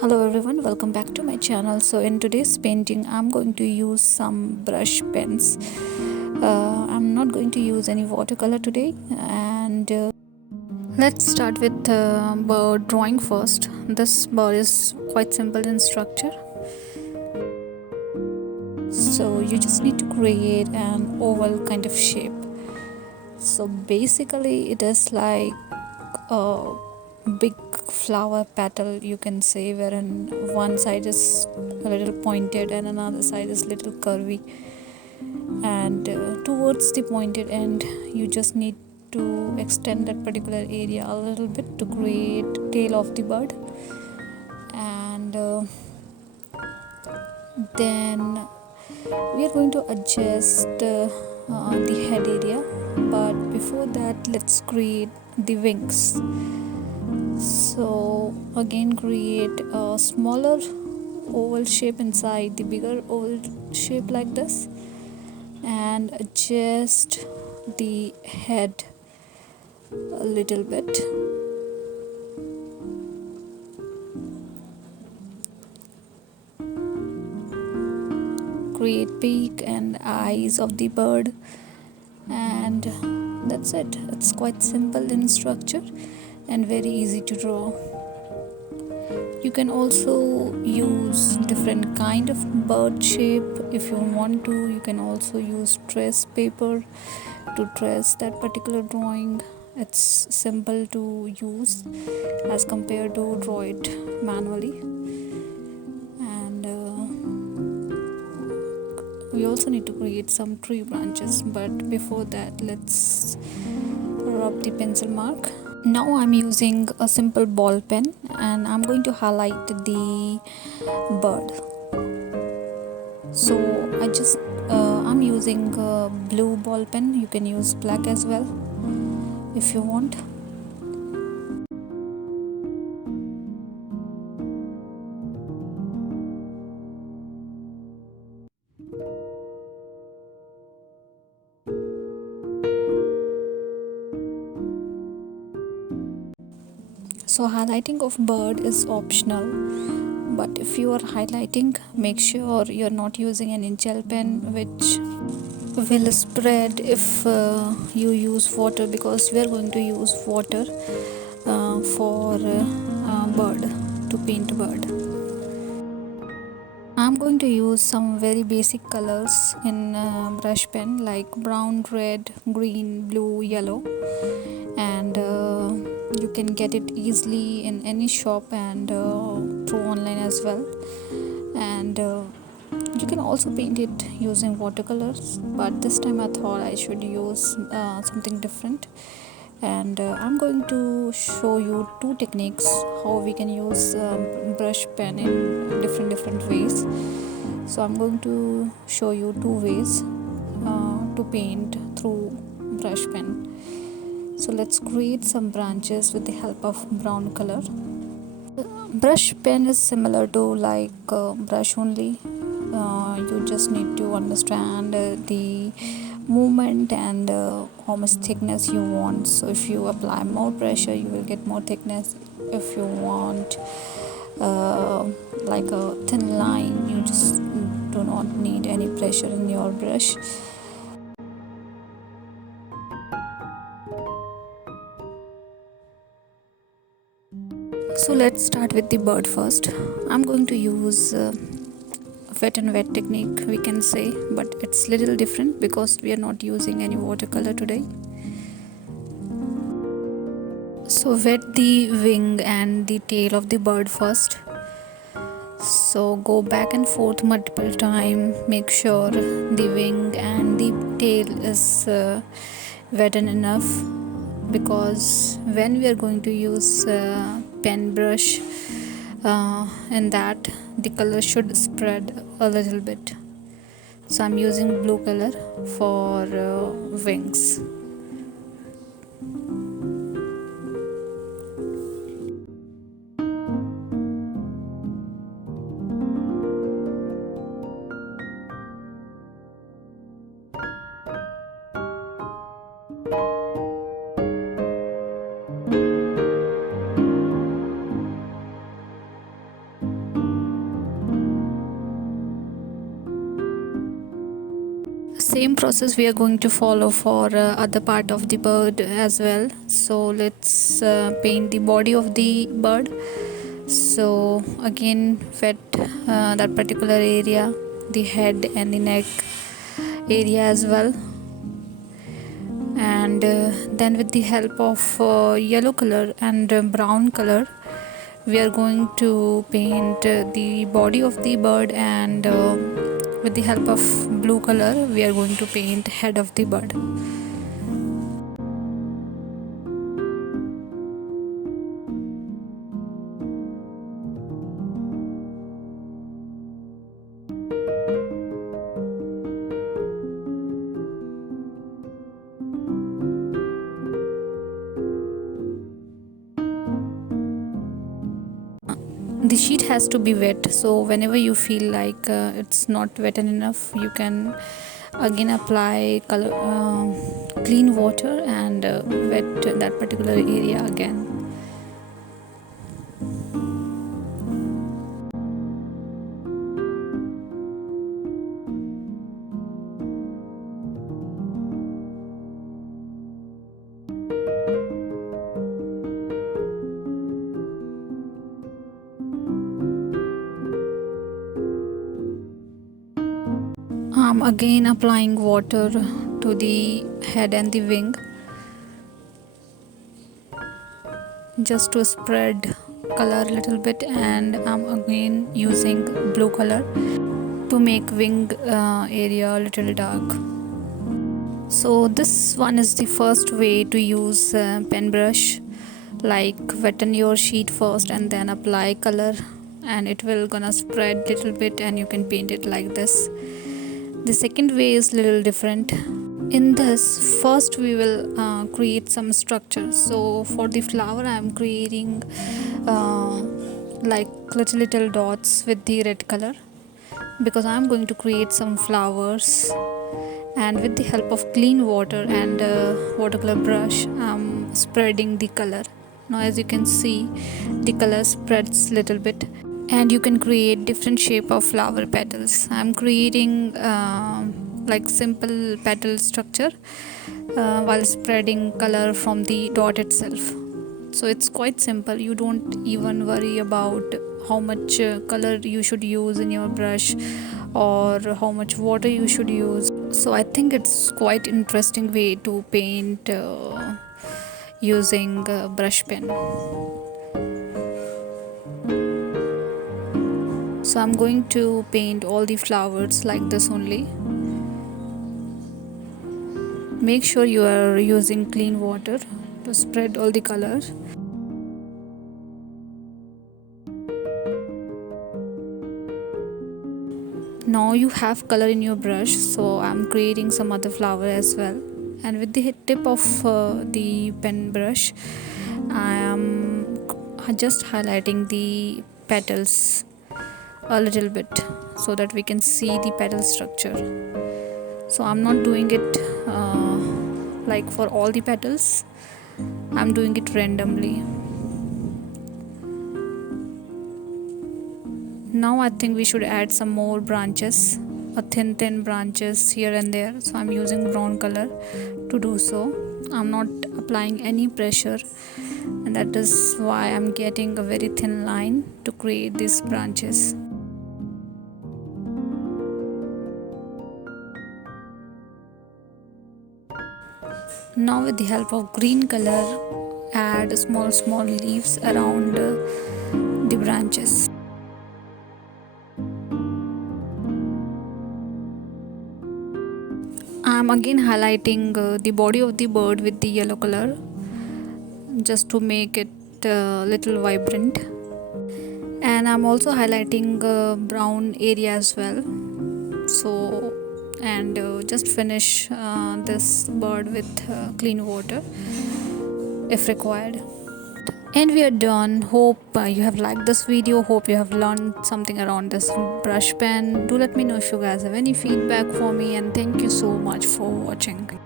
Hello everyone, welcome back to my channel. So in today's painting I'm going to use some brush pens. I'm not going to use any watercolor today, and let's start with bird drawing first. This bird is quite simple in structure, so you just need to create an oval kind of shape. So basically it is like a big flower petal, you can say, wherein one side is a little pointed and another side is little curvy, and towards the pointed end you just need to extend that particular area a little bit to create tail of the bird, and then we are going to adjust the head area. But before that, let's create the wings. So again, create a smaller oval shape inside the bigger oval shape like this, and adjust the head a little bit. Create beak and eyes of the bird, and that's it. It's quite simple in structure and very easy to draw. You can also use different kind of bird shape if you want to. You can also use trace paper to trace that particular drawing. It's simple to use as compared to draw it manually. And we also need to create some tree branches, but before that let's rub the pencil mark. Now I'm using a simple ball pen and I'm going to highlight the bird. So I'm using a blue ball pen. You can use black as well if you want. So highlighting of bird is optional, but if you are highlighting, make sure you're not using an gel pen which will spread if you use water, because we are going to use water for bird, to paint bird. I'm going to use some very basic colors in brush pen like brown, red, green, blue, yellow, and you can get it easily in any shop and through online as well. And you can also paint it using watercolors, but this time I thought I should use something different, and I'm going to show you two techniques how we can use brush pen in different ways. So I'm going to show you two ways to paint through brush pen. So let's create some branches with the help of brown color. Brush pen is similar to like brush only. You just need to understand the movement and how much thickness you want. So if you apply more pressure, you will get more thickness. If you want like a thin line, you just do not need any pressure in your brush. So let's start with the bird first. I'm going to use wet and wet technique, we can say, but it's little different because we are not using any watercolor today. So wet the wing and the tail of the bird first. So go back and forth multiple times. Make sure the wing and the tail is wet enough, because when we are going to use pen brush in that, the color should spread a little bit. So I'm using blue color for wings. same process we are going to follow for other part of the bird as well. So let's paint the body of the bird. So again wet that particular area, the head and the neck area as well. And then with the help of yellow color and brown color, we are going to paint the body of the bird, and with the help of blue color we are going to paint head of the bird. The sheet has to be wet, so whenever you feel like it's not wet enough, you can again apply color, clean water and wet that particular area again. I'm again applying water to the head and the wing, just to spread color a little bit, and I'm again using blue color to make wing area a little dark. So this one is the first way to use pen brush, like wetten your sheet first and then apply color, and it will gonna spread little bit and you can paint it like this. The second way is little different. In this, first we will create some structure. So for the flower I am creating like little dots with the red color, because I am going to create some flowers, and with the help of clean water and watercolor brush I'm spreading the color. Now as you can see, the color spreads little bit, and you can create different shape of flower petals. I'm creating like simple petal structure while spreading color from the dot itself. So it's quite simple. You don't even worry about how much color you should use in your brush or how much water you should use. So I think it's quite interesting way to paint using brush pen. So I'm going to paint all the flowers like this only. Make sure you are using clean water to spread all the colors. Now you have color in your brush, so I'm creating some other flower as well. And with the tip of the pen brush, I am just highlighting the petals a little bit so that we can see the petal structure. So I'm not doing it like for all the petals, I'm doing it randomly. Now I think we should add some more branches, a thin branches here and there. So I'm using brown color to do so. I'm not applying any pressure, and that is why I'm getting a very thin line to create these branches. Now with the help of green color, add small leaves around the branches. I'm again highlighting the body of the bird with the yellow color, just to make it little vibrant. And I'm also highlighting brown area as well. So and just finish this bird with clean water if required. And we are done. Hope you have liked this video. Hope you have learned something around this brush pen. Do let me know if you guys have any feedback for me, and thank you so much for watching.